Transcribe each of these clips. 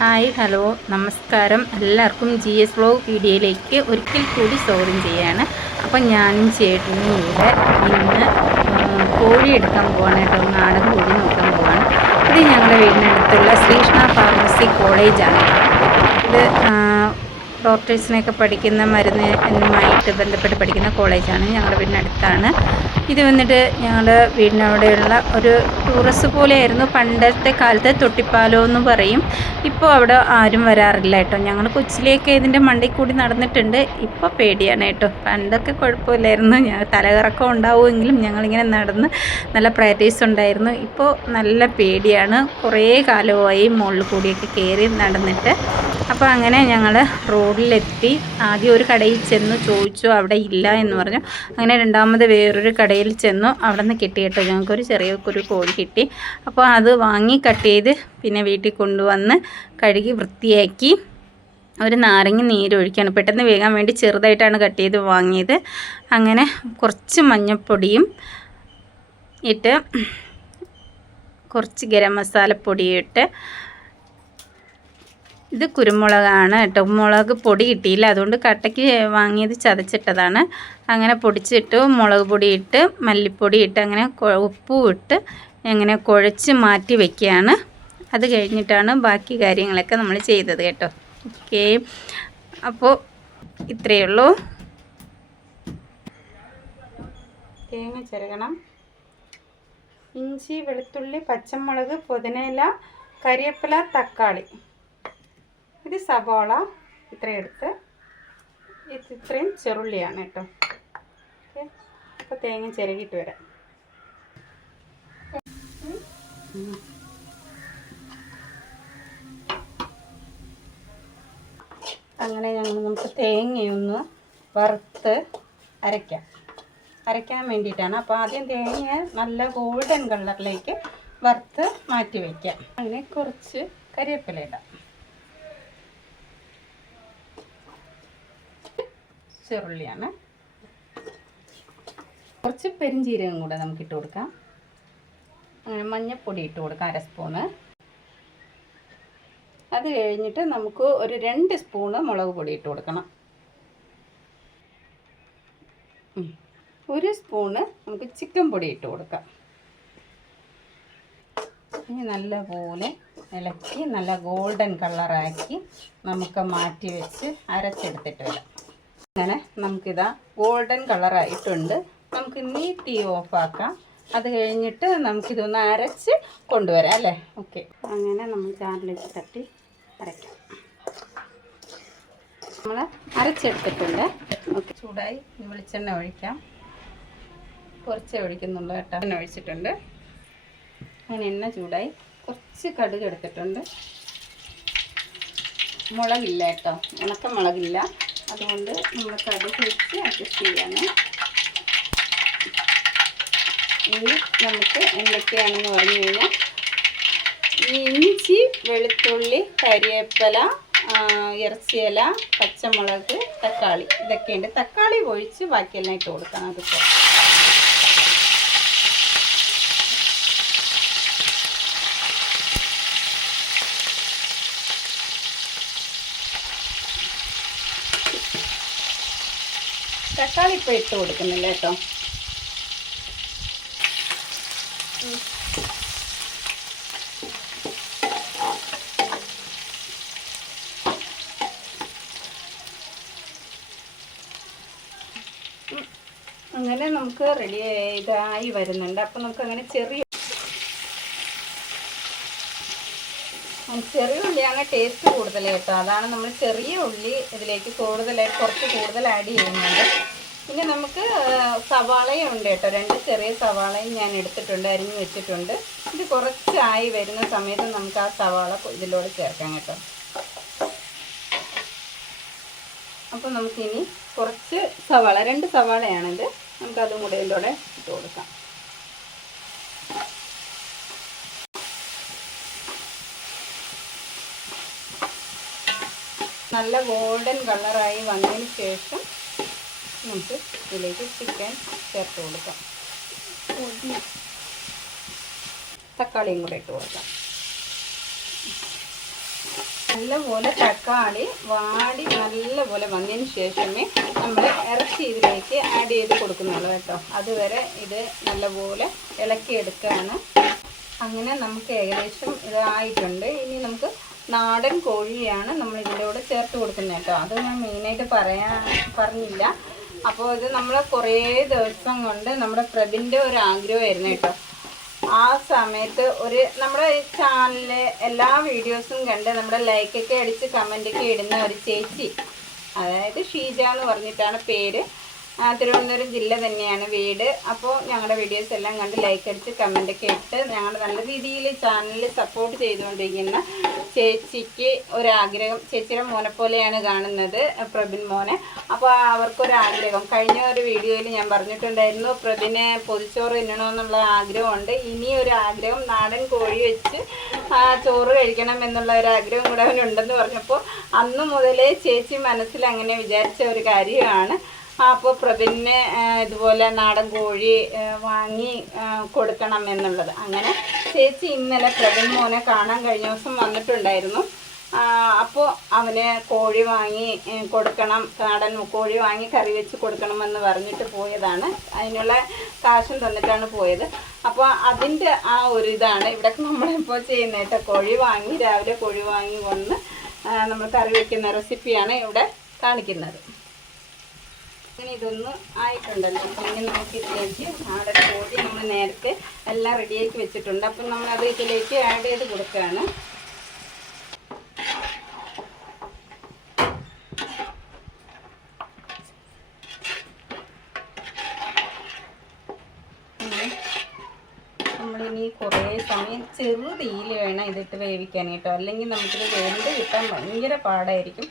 Hi hello നമസ്കാരം എല്ലാവർക്കും GS vlog വീഡിയോയിലേക്ക് ഒരിക്കൽ കൂടി സ്വാഗതം ചെയ്യാണ്. അപ്പം ഞാനും ചേട്ടനും കൂടെ ഇന്ന് കോഴി എടുക്കാൻ പോവാണ് കേട്ടോ. നാടൻ കോഴി നോക്കാൻ പോവാണ്. ഇത് ഞങ്ങളുടെ വീടിനടുത്തുള്ള ശ്രീകൃഷ്ണ ഫാർമസി കോളേജാണ്. ഇത് ഡോക്ടേഴ്സിനെയൊക്കെ പഠിക്കുന്ന മരുന്നുമായിട്ട് ബന്ധപ്പെട്ട് പഠിക്കുന്ന കോളേജാണ്. ഞങ്ങളുടെ വീടിനടുത്താണ്. ഇത് വന്നിട്ട് ഞങ്ങളുടെ വീടിനവിടെയുള്ള ഒരു ടൂറിസ്റ്റ് പോലെയായിരുന്നു പണ്ടത്തെ കാലത്ത്. തൊട്ടിപ്പാലം എന്ന് പറയും. ഇപ്പോൾ അവിടെ ആരും വരാറില്ല കേട്ടോ. ഞങ്ങൾ കൊച്ചിലേക്ക് ഇതിൻ്റെ മണ്ടയിൽ കൂടി നടന്നിട്ടുണ്ട്. ഇപ്പോൾ പേടിയാണ് കേട്ടോ. പണ്ടൊക്കെ കുഴപ്പമില്ലായിരുന്നു, തലകറക്കം ഉണ്ടാവുമെങ്കിലും ഞങ്ങളിങ്ങനെ നടന്ന് നല്ല പ്രാക്ടീസ് ഉണ്ടായിരുന്നു. ഇപ്പോൾ നല്ല പേടിയാണ്. കുറേ കാലമായി മുകളിൽ കൂടിയൊക്കെ കയറി നടന്നിട്ട്. അപ്പോൾ അങ്ങനെ ഞങ്ങൾ റോഡിലെത്തി. ആദ്യം ഒരു കടയിൽ ചെന്ന് ചോദിച്ചു, അവിടെ ഇല്ല എന്ന് പറഞ്ഞു. അങ്ങനെ രണ്ടാമത് വേറൊരു കടയിൽ ചെന്നു. അവിടെ നിന്ന് കിട്ടി കേട്ടോ. ഞങ്ങൾക്കൊരു ചെറിയൊരു കോഴി കിട്ടി. അപ്പോൾ അത് വാങ്ങി കട്ട് ചെയ്ത് പിന്നെ വീട്ടിൽ കൊണ്ടുവന്ന് കഴുകി വൃത്തിയാക്കി ഒരു നാരങ്ങ നീരൊഴിക്കുകയാണ്. പെട്ടെന്ന് വേകാൻ വേണ്ടി ചെറുതായിട്ടാണ് കട്ട് ചെയ്ത് വാങ്ങിയത്. അങ്ങനെ കുറച്ച് മഞ്ഞൾപ്പൊടിയും ഇട്ട് കുറച്ച് ഗരം മസാലപ്പൊടിയും ഇട്ട്, ഇത് കുരുമുളകാണ് കേട്ടോ. മുളക് പൊടി കിട്ടിയില്ല, അതുകൊണ്ട് കട്ടയ്ക്ക് വാങ്ങിയത് ചതച്ചിട്ടതാണ്. അങ്ങനെ പൊടിച്ചിട്ട് മുളക് പൊടി ഇട്ട് മല്ലിപ്പൊടി ഇട്ട് അങ്ങനെ ഉപ്പും ഇട്ട് അങ്ങനെ കുഴച്ച് മാറ്റി വയ്ക്കുകയാണ്. അത് കഴിഞ്ഞിട്ടാണ് ബാക്കി കാര്യങ്ങളൊക്കെ നമ്മൾ ചെയ്തത് കേട്ടോ. ഓക്കെ, അപ്പോൾ ഇത്രയേ ഉള്ളൂ. തേങ്ങ ചിരകണം. ഇഞ്ചി, വെളുത്തുള്ളി, പച്ചമുളക്, പുതിനയില, കരിവേപ്പില, തക്കാളി, ഇത് സവാള ഇത്രയും എടുത്ത്, ഇത്രയും ചെറുള്ളിയാണ് കേട്ടോ. ഓക്കെ, അപ്പോൾ തേങ്ങ ചിരകിയിട്ട് വരാം. അങ്ങനെ നമുക്ക് തേങ്ങയൊന്ന് വറുത്ത് അരയ്ക്കാൻ വേണ്ടിയിട്ടാണ്. അപ്പോൾ ആദ്യം തേങ്ങ നല്ല ഗോൾഡൻ കളറിലേക്ക് വറുത്ത് മാറ്റി വയ്ക്കാം. അങ്ങനെ കുറച്ച് കരിവേപ്പില ഇടാം. ചെറുള്ളിയാണ്. കുറച്ച് പെരിഞ്ചീരകം കൂടെ നമുക്ക് ഇട്ട് കൊടുക്കാം. അങ്ങനെ മഞ്ഞൾപ്പൊടി ഇട്ട് കൊടുക്കാം, 1 സ്പൂണ്. അത് കഴിഞ്ഞിട്ട് നമുക്ക് ഒരു 2 സ്പൂണ് മുളക് പൊടി ഇട്ട് കൊടുക്കണം. 1 സ്പൂണ് നമുക്ക് ചിക്കൻ പൊടി ഇട്ട് കൊടുക്കാം. ഇനി നല്ലപോലെ ഇളക്കി നല്ല ഗോൾഡൻ കളറാക്കി നമുക്ക് മാറ്റി വെച്ച് അരച്ചെടുത്തിട്ട് വരാം. അങ്ങനെ നമുക്കിതാ ഗോൾഡൻ കളറായിട്ടുണ്ട്. നമുക്ക് ഇനി തീ ഓഫാക്കാം. അത് കഴിഞ്ഞിട്ട് നമുക്കിതൊന്ന് അരച്ച് കൊണ്ടുവരാം അല്ലേ. ഓക്കെ, അങ്ങനെ നമ്മൾ ചാറിലേക്ക് തട്ടി അരയ്ക്കാം. നമ്മൾ അരച്ചെടുത്തിട്ടുണ്ട്. ഓക്കെ, ചൂടായി. വെളിച്ചെണ്ണ ഒഴിക്കാം. കുറച്ചേ ഒഴിക്കുന്നുള്ളൂ കേട്ടോ. എണ്ണ ഒഴിച്ചിട്ടുണ്ട്. അങ്ങനെ എണ്ണ ചൂടായി. കുറച്ച് കടുക് എടുത്തിട്ടുണ്ട്. മുളകില്ല കേട്ടോ, ഉണക്കമുളകില്ല, അതുകൊണ്ട് നമ്മൾ കടുക് വെച്ച് അഡ്ജസ്റ്റ് ചെയ്യാണ്. ഇനി നമുക്ക് എന്തൊക്കെയാണെന്ന് പറഞ്ഞു കഴിഞ്ഞാൽ, ഇഞ്ചി, വെളുത്തുള്ളി, കരിവേപ്പില, ഇറച്ചിയില, പച്ചമുളക്, തക്കാളി, ഇതൊക്കെയുണ്ട്. തക്കാളി ഒഴിച്ച് ബാക്കിയെല്ലാം ഇട്ട് കൊടുക്കാം. അതിപ്പോൾ തക്കാളി ഇപ്പോൾ ഇട്ട് കൊടുക്കുന്നില്ല കേട്ടോ. അങ്ങനെ നമുക്ക് റെഡി ഇതായി വരുന്നുണ്ട്. അപ്പം നമുക്ക് അങ്ങനെ ചെറിയ ഉള്ളിയാണ് ടേസ്റ്റ് കൂടുതൽ കേട്ടോ. അതാണ് നമ്മൾ ചെറിയ ഉള്ളി ഇതിലേക്ക് കുറച്ച് കൂടുതൽ ആഡ് ചെയ്യുന്നുണ്ട്. പിന്നെ നമുക്ക് സവാളയും ഉണ്ട് കേട്ടോ. 2 ചെറിയ സവാളയും ഞാൻ എടുത്തിട്ടുണ്ട്, അരിഞ്ഞ് വെച്ചിട്ടുണ്ട്. ഇത് കുറച്ചായി വരുന്ന സമയത്ത് നമുക്ക് ആ സവാള ഇതിലൂടെ ചേർക്കാം കേട്ടോ. അപ്പോൾ നമുക്കിനി കുറച്ച് സവാള, 2 സവാളയാണിത്, നമുക്കതും കൂടെ ഇതിലൂടെ ഇട്ട് കൊടുക്കാം. നല്ല ഗോൾഡൻ കളറായി വന്നതിന് ശേഷം നമുക്ക് ഇതിലേക്ക് ചിക്കൻ ചേർത്ത് കൊടുക്കാം. തക്കാളിയും കൂടെ ഇട്ട് കൊടുക്കാം. നല്ലപോലെ തക്കാളി വാടി നല്ലപോലെ വന്നതിന് ശേഷമേ നമ്മൾ ഇറച്ചി ഇതിലേക്ക് ആഡ് ചെയ്ത് കൊടുക്കുന്നുള്ളൂ കേട്ടോ. അതുവരെ ഇത് നല്ലപോലെ ഇളക്കിയെടുക്കുകയാണ്. അങ്ങനെ നമുക്ക് ഏകദേശം ഇതായിട്ടുണ്ട്. ഇനി നമുക്ക് നാടൻ കോഴിയാണ് നമ്മൾ ഇതിൻ്റെ കൂടെ ചേർത്ത് കൊടുക്കുന്നത് കേട്ടോ. അത് ഞാൻ മെയിനായിട്ട് പറഞ്ഞില്ല. അപ്പോൾ ഇത് നമ്മൾ കുറേ ദിവസം കൊണ്ട് നമ്മുടെ പ്രഭിൻ്റെ ഒരു ആഗ്രഹമായിരുന്നു കേട്ടോ. ആ സമയത്ത് നമ്മുടെ ചാനലിലെ എല്ലാ വീഡിയോസും കണ്ട് നമ്മുടെ ലൈക്കൊക്കെ അടിച്ച് കമൻറ്റൊക്കെ ഇടുന്ന ഒരു ചേച്ചി, അതായത് ഷീജ എന്ന് പറഞ്ഞിട്ടാണ് പേര്, തിരുവനന്തപുരം ജില്ല തന്നെയാണ് വീട്. അപ്പോൾ ഞങ്ങളുടെ വീഡിയോസ് എല്ലാം കണ്ട് ലൈക്ക് അടിച്ച് കമൻറ്റൊക്കെ ഇട്ട് ഞങ്ങളുടെ നല്ല രീതിയിൽ ചാനലിൽ സപ്പോർട്ട് ചെയ്തുകൊണ്ടിരിക്കുന്ന ചേച്ചിക്ക് ഒരാഗ്രഹം, ചേച്ചിയുടെ മോനെ പോലെയാണ് കാണുന്നത് പ്രഭിൻ മോനെ. അപ്പോൾ അവർക്കൊരാഗ്രഹം, കഴിഞ്ഞ ഒരു വീഡിയോയിൽ ഞാൻ പറഞ്ഞിട്ടുണ്ടായിരുന്നു പ്രഭിനെ പൊതിച്ചോറ് തിന്നണമെന്നുള്ള ആഗ്രഹമുണ്ട്. ഇനിയൊരു ആഗ്രഹം നാടൻ കോഴി വെച്ച് ചോറ് കഴിക്കണം എന്നുള്ള ഒരു ആഗ്രഹം കൂടെ അവനുണ്ടെന്ന് പറഞ്ഞപ്പോൾ അന്ന് മുതലേ ചേച്ചി മനസ്സിൽ അങ്ങനെ വിചാരിച്ച ഒരു കാര്യമാണ്. അപ്പോൾ പ്രഭിനെ ഇതുപോലെ നാടൻ കോഴി വാങ്ങി കൊടുക്കണം എന്നുള്ളത്. അങ്ങനെ ചേച്ചി ഇന്നലെ പ്രഭിൻ മോനെ കാണാൻ കഴിഞ്ഞ ദിവസം വന്നിട്ടുണ്ടായിരുന്നു. അപ്പോൾ അവന് കോഴി വാങ്ങി കൊടുക്കണം, നാടൻ കോഴി വാങ്ങി കറി വെച്ച് കൊടുക്കണമെന്ന് പറഞ്ഞിട്ട് പോയതാണ്. അതിനുള്ള കാശും തന്നിട്ടാണ് പോയത്. അപ്പോൾ അതിൻ്റെ ആ ഒരു ഇതാണ് ഇവിടെ നമ്മളിപ്പോൾ ചെയ്യുന്നത് കേട്ടോ. കോഴി വാങ്ങി രാവിലെ കോഴി വാങ്ങി വന്ന് നമ്മൾ കറി വയ്ക്കുന്ന റെസിപ്പിയാണ് ഇവിടെ കാണിക്കുന്നത്. അങ്ങനെ ഇതൊന്ന് ആയിട്ടുണ്ടല്ലോ. ഇങ്ങനെ നമുക്ക് ഇതിലേക്ക് നാടൻ കോഴി നമ്മൾ നേരത്തെ എല്ലാം റെഡിയാക്കി വെച്ചിട്ടുണ്ട്. അപ്പം നമ്മളത് ഇതിലേക്ക് ആഡ് ചെയ്ത് കൊടുക്കുകയാണ്. നമ്മളിനി കുറേ സമയം ചെറു തീയിൽ വേണം ഇതിട്ട് വേവിക്കാൻ കേട്ടോ. അല്ലെങ്കിൽ നമുക്കിത് വെന്ത് കിട്ടാൻ ഭയങ്കര പാടായിരിക്കും.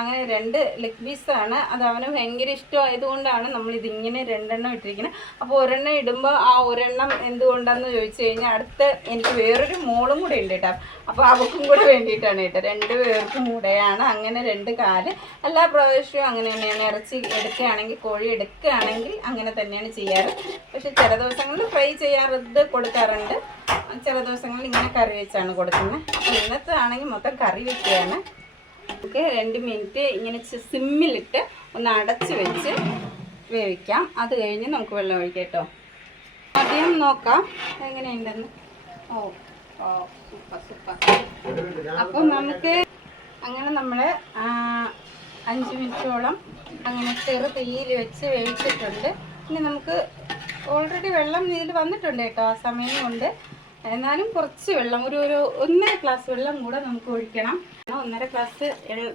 അങ്ങനെ 2 ലെഗ് പീസാണ്. അത് അവന് ഭയങ്കര ഇഷ്ടമായതുകൊണ്ടാണ് നമ്മളിതിങ്ങനെ 2 എണ്ണം ഇട്ടിരിക്കുന്നത്. അപ്പോൾ ഒരെണ്ണം ഇടുമ്പോൾ ആ ഒരെണ്ണം എന്തുകൊണ്ടാണെന്ന് ചോദിച്ചു കഴിഞ്ഞാൽ അടുത്ത എനിക്ക് വേറൊരു മോളും കൂടെ ഉണ്ട് കേട്ടോ. അപ്പോൾ അവൾക്കും കൂടെ വേണ്ടിയിട്ടാണ് കേട്ടോ. 2 പേർക്കും കൂടെയാണ്. അങ്ങനെ 2 കാല് എല്ലാ പ്രാവശ്യവും അങ്ങനെ തന്നെയാണ്. ഇറച്ചി എടുക്കുകയാണെങ്കിൽ, കോഴി എടുക്കുകയാണെങ്കിൽ അങ്ങനെ തന്നെയാണ് ചെയ്യാറ്. പക്ഷെ ചില ദിവസങ്ങളിൽ ഫ്രൈ കൊടുക്കാറുണ്ട്. ചില ദിവസങ്ങളിൽ ഇങ്ങനെ കറി വെച്ചാണ് കൊടുക്കുന്നത്. അപ്പോൾ ഇന്നത്തെ ആണെങ്കിൽ മൊത്തം കറി വെക്കുകയാണ്. നമുക്ക് 2 മിനിറ്റ് ഇങ്ങനെ സിമ്മിലിട്ട് ഒന്ന് അടച്ച് വെച്ച് വേവിക്കാം. അത് കഴിഞ്ഞ് നമുക്ക് വെള്ളം ഒഴിക്കാം കേട്ടോ. ആദ്യം നോക്കാം എങ്ങനെയുണ്ടെന്ന്. സൂപ്പർ. അപ്പം നമുക്ക് അങ്ങനെ നമ്മൾ 5 മിനിറ്റോളം അങ്ങനെ ചെറു തീയിൽ വെച്ച് വേവിച്ചിട്ടുണ്ട്. ഇനി നമുക്ക് ഓൾറെഡി വെള്ളം ഇതിൽ വന്നിട്ടുണ്ട് കേട്ടോ. ആ സമയം കൊണ്ട് എന്നാലും കുറച്ച് വെള്ളം, ഒരു 1.5 ഗ്ലാസ് വെള്ളം കൂടെ നമുക്ക് ഒഴിക്കണം. 1.5 ഗ്ലാസ്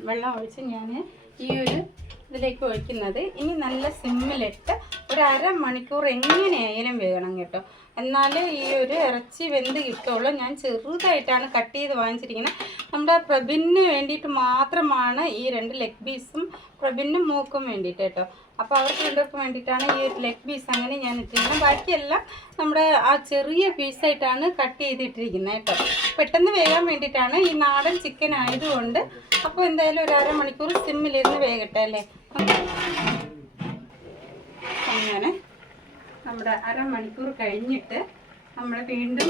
വെള്ളം ഒഴിച്ച് ഞാൻ ഈ ഒരു ഇതിലേക്ക് ഒഴിക്കുന്നത്. ഇനി നല്ല സിമ്മിലിട്ട് ഒരു അരമണിക്കൂർ എങ്ങനെയായാലും വേകണം കേട്ടോ. എന്നാലേ ഈ ഒരു ഇറച്ചി വെന്ത് കിട്ടുള്ളൂ. ഞാൻ ചെറുതായിട്ടാണ് കട്ട് ചെയ്ത് വാങ്ങിച്ചിരിക്കുന്നത്. നമ്മുടെ പ്രഭിന് വേണ്ടിയിട്ട് മാത്രമാണ് ഈ 2 ലെഗ് പീസും പ്രഭിനും മൂക്കും വേണ്ടിയിട്ട് കേട്ടോ. അപ്പോൾ അവർക്ക് 2 പേർക്കും വേണ്ടിയിട്ടാണ് ഈ ഒരു ലെഗ് പീസ് അങ്ങനെ ഞാൻ ഇട്ടിരിക്കുന്നത്. ബാക്കിയെല്ലാം നമ്മുടെ ആ ചെറിയ പീസായിട്ടാണ് കട്ട് ചെയ്തിട്ടിരിക്കുന്നത് കേട്ടോ. പെട്ടെന്ന് വേകാൻ വേണ്ടിയിട്ടാണ്. ഈ നാടൻ ചിക്കൻ ആയതുകൊണ്ട് അപ്പോൾ എന്തായാലും ഒരു അരമണിക്കൂർ സിമ്മിലിരുന്ന് വേകട്ടെ അല്ലേ. അങ്ങനെ നമ്മുടെ അരമണിക്കൂർ കഴിഞ്ഞിട്ട് നമ്മൾ വീണ്ടും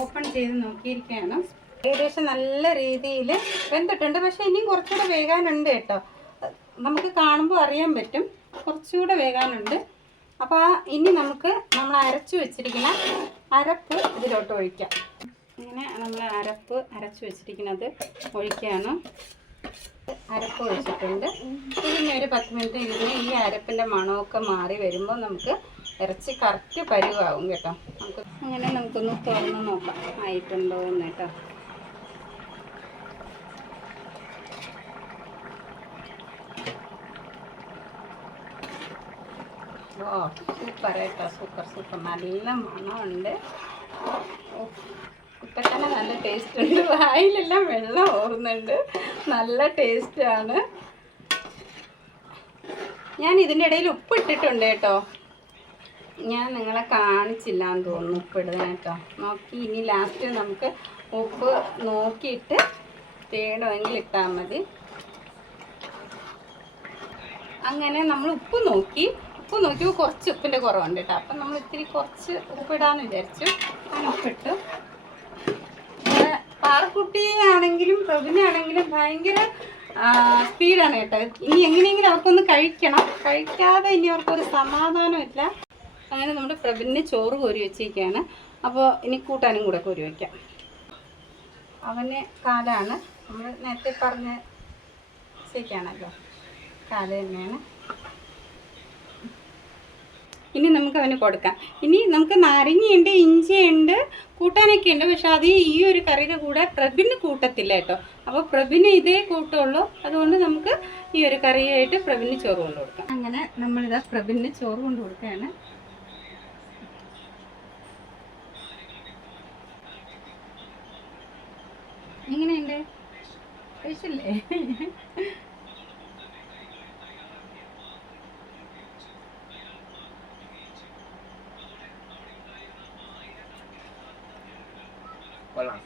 ഓപ്പൺ ചെയ്ത് നോക്കിയിരിക്കുകയാണ്. ഏകദേശം നല്ല രീതിയിൽ വെന്തിട്ടുണ്ട്. പക്ഷേ ഇനിയും കുറച്ചുകൂടെ വേകാനുണ്ട് കേട്ടോ. നമുക്ക് കാണുമ്പോൾ അറിയാൻ പറ്റും കുറച്ചുകൂടെ വേകാനുണ്ട്. അപ്പോൾ ഇനി നമുക്ക് നമ്മൾ അരച്ചു വെച്ചിരിക്കുന്ന അരപ്പ് ഇതിലോട്ട് ഒഴിക്കാം. ഇങ്ങനെ നമ്മൾ അരച്ച് വെച്ചിരിക്കുന്നത് ഒഴിക്കുകയാണ്. അരപ്പ് ഒഴിച്ചിട്ടുണ്ട്. ഇതിന് ഒരു 10 മിനിറ്റ് ഇരുന്ന് ഈ അരപ്പിൻ്റെ മണമൊക്കെ മാറി വരുമ്പോൾ നമുക്ക് ഇറച്ചി കറക്റ്റ് പരുവാകും കേട്ടോ. അങ്ങനെ നമുക്കൊന്ന് തുറന്ന് നോക്കാം ആയിട്ടുണ്ടോ എന്ന് കേട്ടോ. സൂപ്പർ കേട്ടോ. സൂപ്പർ നല്ല മണമുണ്ട്. ഇപ്പം തന്നെ നല്ല ടേസ്റ്റ് ഉണ്ട്. വായിലെല്ലാം വെള്ളം ഓർന്നുണ്ട്. നല്ല ടേസ്റ്റാണ്. ഞാൻ ഇതിൻ്റെ ഇടയിൽ ഉപ്പിട്ടിട്ടുണ്ട് കേട്ടോ. ഞാൻ നിങ്ങളെ കാണിച്ചില്ല എന്ന് തോന്നുന്നു ഉപ്പിടുന്നത് കേട്ടോ. നോക്കി ഇനി ലാസ്റ്റ് നമുക്ക് ഉപ്പ് നോക്കിയിട്ട് വേണമെങ്കിൽ ഇട്ടാൽ മതി. അങ്ങനെ നമ്മൾ ഉപ്പ് നോക്കിയപ്പോൾ കുറച്ച് ഉപ്പിൻ്റെ കുറവുണ്ട് കേട്ടോ. അപ്പം നമ്മൾ ഇത്തിരി കുറച്ച് ഉപ്പിടാമെന്ന് വിചാരിച്ചു. അങ്ങനെ ഉപ്പിട്ടു. പാറക്കുട്ടി ആണെങ്കിലും പ്രഭിനാണെങ്കിലും ഭയങ്കര സ്പീഡാണ് കേട്ടോ. ഇനി എങ്ങനെയെങ്കിലും അവർക്കൊന്ന് കഴിക്കണം, കഴിക്കാതെ ഇനി അവർക്കൊരു സമാധാനമില്ല. അങ്ങനെ നമ്മുടെ പ്രഭിന് ചോറ് കോരി വെച്ചിരിക്കുകയാണ്. അപ്പോൾ ഇനി കൂട്ടാനും കൂടെ കോരി വയ്ക്കാം. അവന് കാലാണ്, നമ്മൾ നേരത്തെ പറഞ്ഞ ശരിയാണല്ലോ, കാല തന്നെയാണ്. ഇനി നമുക്ക് അവന് കൊടുക്കാം. ഇനി നമുക്ക് നാരങ്ങയുണ്ട്, ഇഞ്ചിയുണ്ട്, കൂട്ടാനൊക്കെ ഉണ്ട്. പക്ഷെ അത് ഈ ഒരു കറിയുടെ കൂടെ പ്രഭിന് കൂട്ടത്തില്ല കേട്ടോ. അപ്പോൾ പ്രഭിന് ഇതേ കൂട്ടുള്ളൂ. അതുകൊണ്ട് നമുക്ക് ഈ ഒരു കറിയായിട്ട് പ്രഭിന് ചോറ് കൊണ്ട് കൊടുക്കാം. അങ്ങനെ നമ്മളിതാ പ്രഭിന് ചോറ് കൊണ്ട് കൊടുക്കുകയാണ്. എങ്ങനെയുണ്ട്? കഴിച്ചില്ലേ?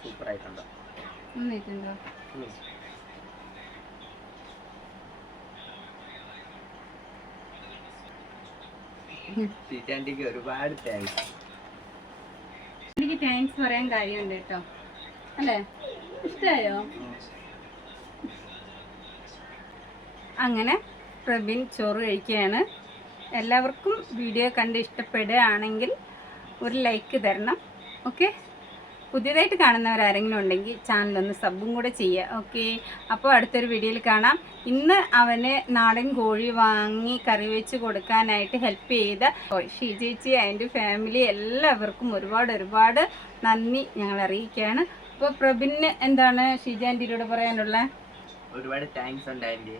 സൂപ്പർ ആയിട്ടുണ്ടോ? നന്നായിട്ടുണ്ടോ? ഒരുപാട് താങ്ക്സ്. എനിക്ക് താങ്ക്സ് പറയാൻ കാര്യമുണ്ട് കേട്ടോ. അല്ലേ, ഇഷ്ടമായോ? അങ്ങനെ പ്രഭിൻ ചോറ് കഴിക്കുകയാണ്. എല്ലാവർക്കും വീഡിയോ കണ്ട് ഇഷ്ടപ്പെടുകയാണെങ്കിൽ ഒരു ലൈക്ക് തരണം. ഓക്കെ, പുതിയതായിട്ട് കാണുന്നവരാരെങ്കിലും ഉണ്ടെങ്കിൽ ചാനലൊന്ന് സബും കൂടെ ചെയ്യുക. ഓക്കെ, അപ്പോൾ അടുത്തൊരു വീഡിയോയിൽ കാണാം. ഇന്ന് അവന് നാടൻ കോഴി വാങ്ങി കറി വെച്ച് കൊടുക്കാനായിട്ട് ഹെൽപ്പ് ചെയ്ത ഷീജേച്ചി ആൻഡ് ഫാമിലി എല്ലാവർക്കും ഒരുപാട് നന്ദി ഞങ്ങൾ അറിയിക്കുകയാണ്. അപ്പോൾ പ്രഭിന് എന്താണ് ഷീജ ആൻറ്റിയോട് പറയാനുള്ള? ഒരുപാട് താങ്ക്സ് ഉണ്ട് ആൻറ്റി.